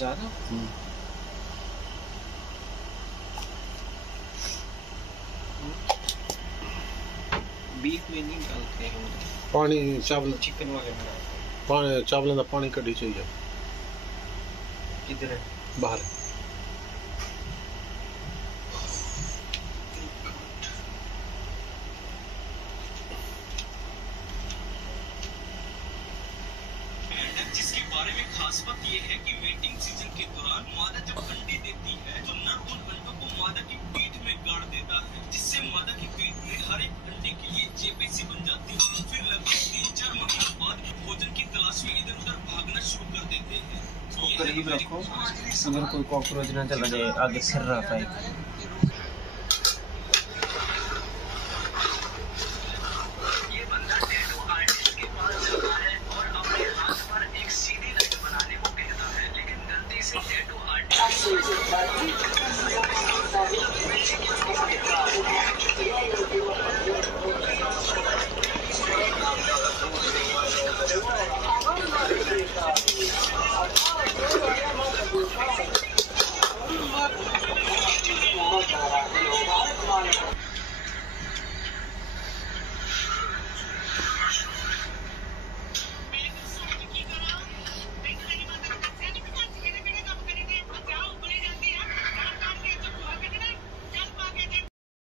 ज्यादा बीफ में नहीं डालते हैं पानी चावल चिकन वाले में डालते हैं। पानी चावलों का पानी कड़ी चाहिए किधर है बाहर जिसके बारे में खास बात यह है कि मेटिंग सीजन के दौरान मादा जब अंडे देती है तो नर उन अंडों को मादा की पीठ में गाड़ देता है, जिससे मादा की पीठ में हर एक अंडे के लिए जेबें सी बन जाती है। फिर लगभग 3-4 महीनों बाद भोजन की तलाश में इधर उधर भागना शुरू कर देते हैं। करीब रखो अगर कोई कॉकरोच न चला जाए, आगे सिर रहा है।